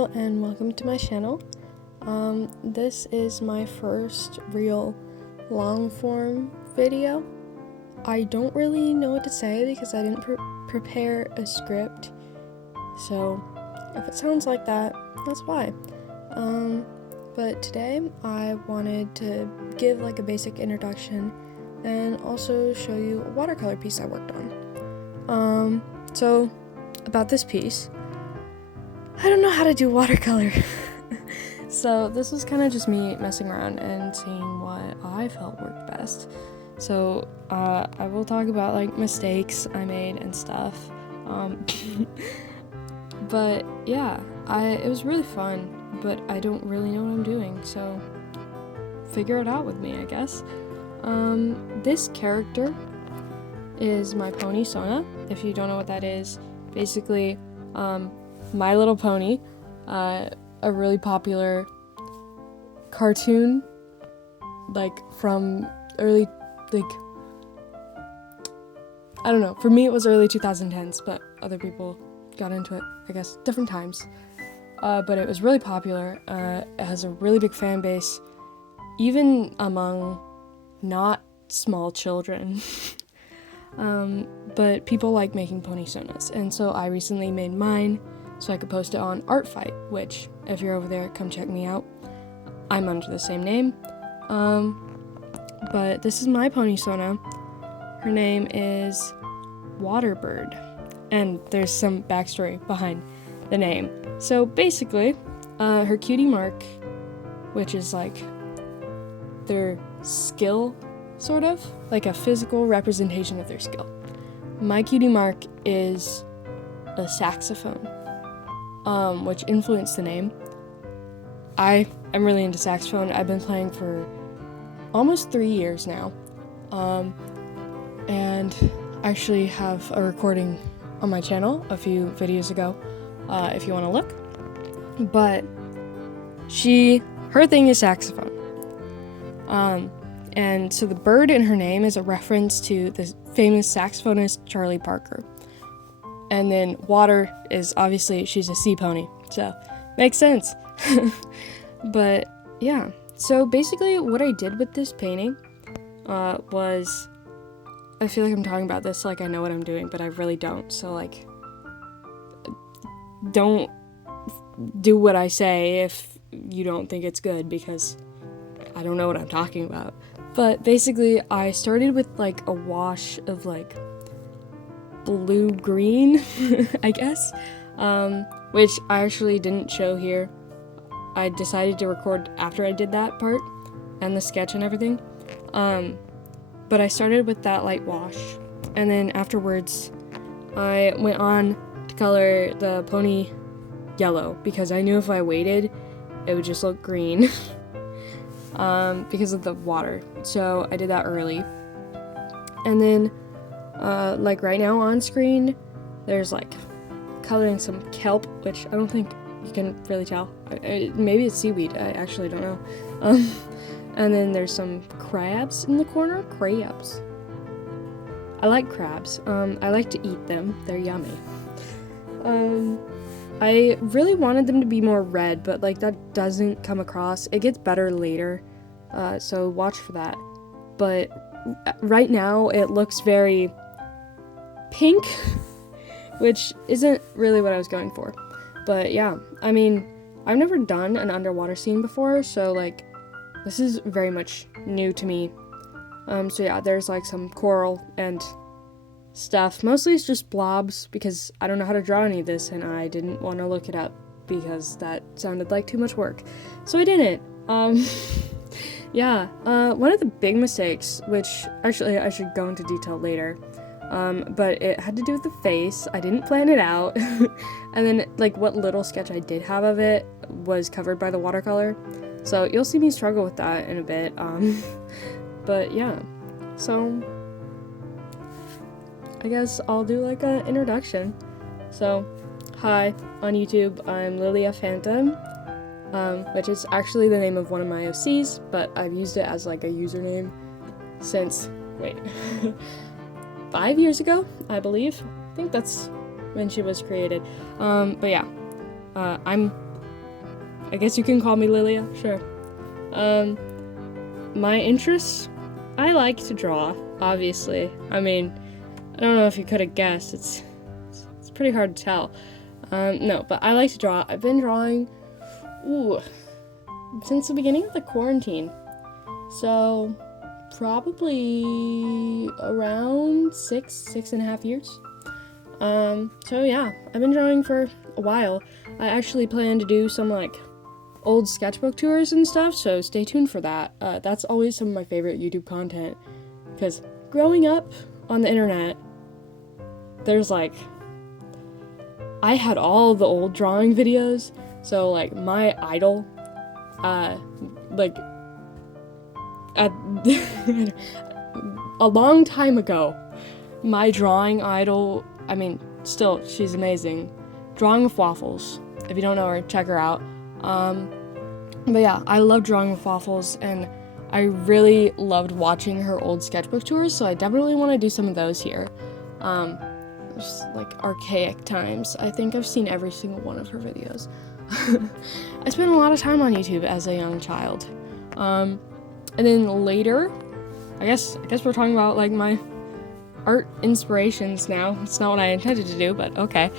Hello and welcome to my channel. This is my first real long form video. I don't really know what to say because I didn't prepare a script, so if it sounds like that, that's why. But today I wanted to give like a basic introduction and also show you a watercolor piece I worked on. So about this piece, I don't know how to do watercolor. So this was kind of just me messing around and seeing what I felt worked best. So I will talk about like mistakes I made and stuff. But yeah, it was really fun, but I don't really know what I'm doing, so figure it out with me, I guess. This character is my ponysona. If you don't know what that is, basically My Little Pony, a really popular cartoon, like from early, like, I don't know, for me it was early 2010s, but other people got into it, I guess, different times. But it was really popular. It has a really big fan base, even among not small children. But people like making ponysonas, and so I recently made mine so I could post it on Artfight, which, if you're over there, come check me out. I'm under the same name. But this is my ponysona. Her name is Waterbird, and there's some backstory behind the name. So basically, her cutie mark, which is like their skill, sort of, like a physical representation of their skill. My cutie mark is a saxophone, which influenced the name. I am really into saxophone. I've been playing for almost 3 years now, and I actually have a recording on my channel a few videos ago, if you want to look. But her thing is saxophone. And so the bird in her name is a reference to the famous saxophonist Charlie Parker. And then water is obviously, she's a sea pony, so makes sense. But yeah, so basically what I did with this painting was, I feel like I'm talking about this like I know what I'm doing, but I really don't. So like, don't do what I say if you don't think it's good, because I don't know what I'm talking about. But basically, I started with like a wash of like blue-green, I guess, which I actually didn't show here. I decided to record after I did that part and the sketch and everything. But I started with that light wash, and then afterwards I went on to color the pony yellow, because I knew if I waited it would just look green. Because of the water, so I did that early. And then like right now on screen there's like coloring some kelp, which I don't think you can really tell. Maybe it's seaweed, I actually don't know. And then there's some crabs in the corner. Crabs, I like crabs. I like to eat them, they're yummy. I really wanted them to be more red, but like that doesn't come across. It gets better later, so watch for that. But right now it looks very pink, which isn't really what I was going for. But yeah, I mean, I've never done an underwater scene before, so like this is very much new to me. So yeah, there's like some coral and stuff. Mostly it's just blobs, because I don't know how to draw any of this and I didn't want to look it up because that sounded like too much work, so I didn't. Yeah, one of the big mistakes, which actually I should go into detail later, but it had to do with the face. I didn't plan it out. And then like what little sketch I did have of it was covered by the watercolor, so you'll see me struggle with that in a bit. But yeah, so I guess I'll do like an introduction. So, hi, on YouTube, I'm Lilia Phantom, which is actually the name of one of my OCs, but I've used it as like a username since, 5 years ago, I believe. I think that's when she was created. But yeah, I'm I guess you can call me Lilia, sure. My interests, I like to draw, obviously. I mean, I don't know if you could have guessed, it's pretty hard to tell. No, but I like to draw. I've been drawing, since the beginning of the quarantine. So, probably around 6.5 years. So yeah, I've been drawing for a while. I actually plan to do some, like, old sketchbook tours and stuff, so stay tuned for that. That's always some of my favorite YouTube content, because growing up on the internet, there's, like, I had all the old drawing videos, so, like, my idol, like, at a long time ago, my drawing idol, I mean, still, she's amazing, Drawing with Waffles. If you don't know her, check her out. But yeah, I love Drawing with Waffles, and I really loved watching her old sketchbook tours, so I definitely want to do some of those here. Just like archaic times. I think I've seen every single one of her videos. I spent a lot of time on YouTube as a young child. And then later, I guess we're talking about, like, my art inspirations now. It's not what I intended to do, but okay.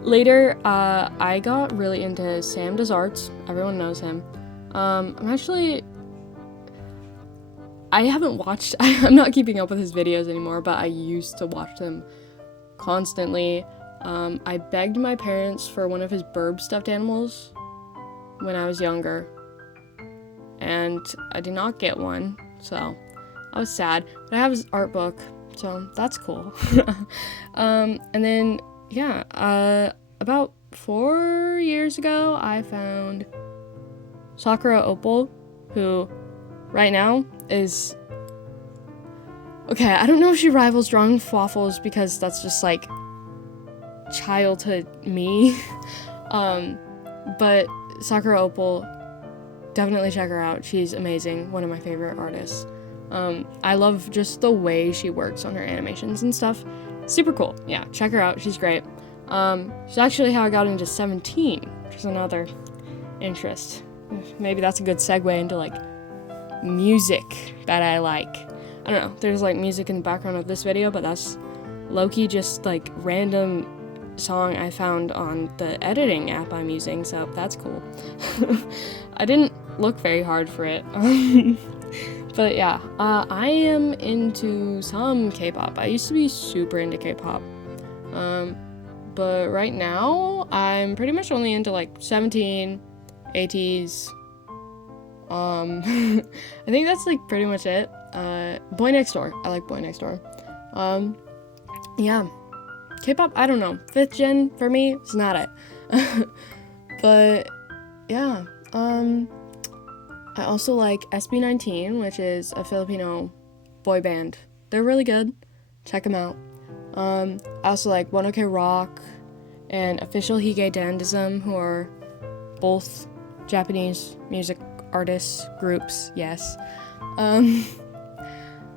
Later, I got really into Sam Does Arts. Everyone knows him. I haven't watched, I'm not keeping up with his videos anymore, but I used to watch them constantly. I begged my parents for one of his Burb stuffed animals when I was younger, and I did not get one, so I was sad, but I have his art book, so that's cool. And then, yeah, about 4 years ago, I found Sakura Opal, who right now is, okay, I don't know if she rivals Drawing with Waffles, because that's just, like, childhood me. But Sakura Opal, definitely check her out. She's amazing, one of my favorite artists. I love just the way she works on her animations and stuff. Super cool. Yeah, check her out. She's great. She's actually how I got into 17, which is another interest. Maybe that's a good segue into, like, music that I like. I don't know, there's, like, music in the background of this video, but that's low-key just, like, random song I found on the editing app I'm using, so that's cool. I didn't look very hard for it. But yeah, I am into some K-pop. I used to be super into K-pop. But right now, I'm pretty much only into, like, 17, 80s. I think that's, like, pretty much it. Boy Next Door. I like Boy Next Door. Yeah. K-pop, I don't know. 5th gen, for me, it's not it. But, yeah. I also like SB19, which is a Filipino boy band. They're really good. Check them out. I also like 1OK Rock and Official Hige Dandism, who are both Japanese music artists, groups, yes. I'm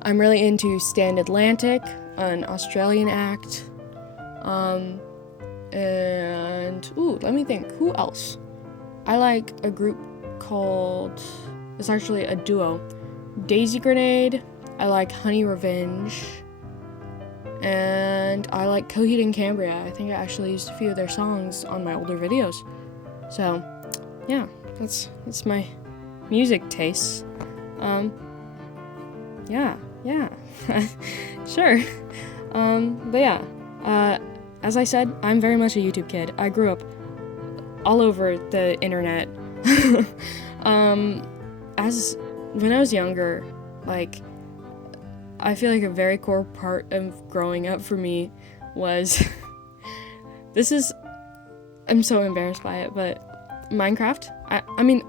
really into Stand Atlantic, an Australian act. And, let me think, who else? I like a group called, it's actually a duo, Daisy Grenade. I like Honey Revenge. And I like Coheed and Cambria. I think I actually used a few of their songs on my older videos. So, yeah, that's my music tastes. Yeah, sure. But yeah, as I said, I'm very much a YouTube kid. I grew up all over the internet. When I was younger, like, I feel like a very core part of growing up for me was, I'm so embarrassed by it, but Minecraft, I'm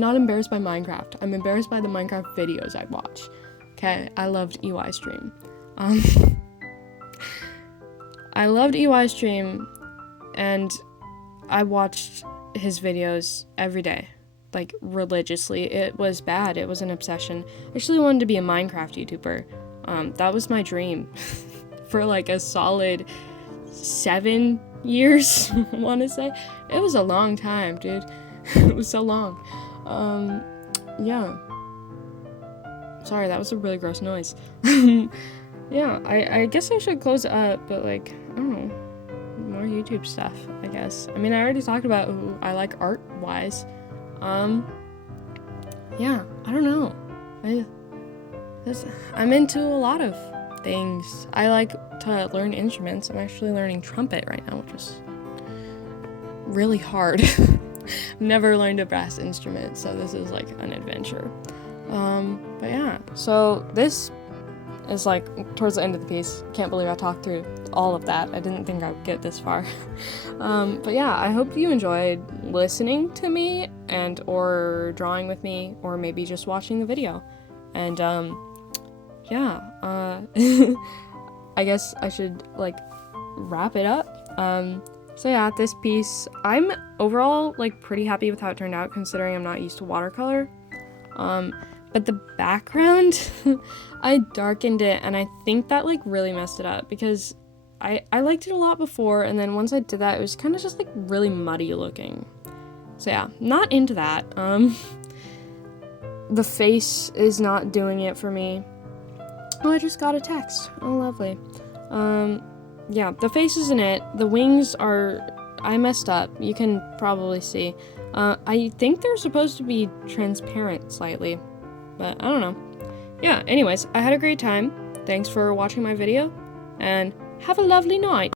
not embarrassed by Minecraft, I'm embarrassed by the Minecraft videos I watch. Okay, I loved EY Stream. I loved EY Stream, and I watched his videos every day, like, religiously. It was bad. It was an obsession. I actually wanted to be a Minecraft YouTuber. That was my dream for, like, a solid 7 years, I want to say. It was a long time, dude. It was so long. Yeah. Sorry, that was a really gross noise. Yeah, I guess I should close it up, but like, I don't know, more YouTube stuff, I guess. I mean, I already talked about who I like art-wise. Yeah, I don't know. I'm into a lot of things. I like to learn instruments. I'm actually learning trumpet right now, which is really hard. I've never learned a brass instrument, so this is like an adventure. But yeah, so this is like towards the end of the piece. Can't believe I talked through all of that. I didn't think I would get this far. But yeah, I hope you enjoyed listening to me and or drawing with me, or maybe just watching the video. And yeah, I guess I should like wrap it up. So yeah, this piece, I'm overall like pretty happy with how it turned out, considering I'm not used to watercolor. But the background, I darkened it, and I think that like really messed it up, because I liked it a lot before, and then once I did that, it was kind of just like really muddy looking. So yeah, not into that. The face is not doing it for me. Oh, I just got a text. Oh, lovely. Yeah, the face isn't it. The wings are, I messed up. You can probably see. I think they're supposed to be transparent slightly, but I don't know. Yeah, anyways, I had a great time. Thanks for watching my video, and have a lovely night.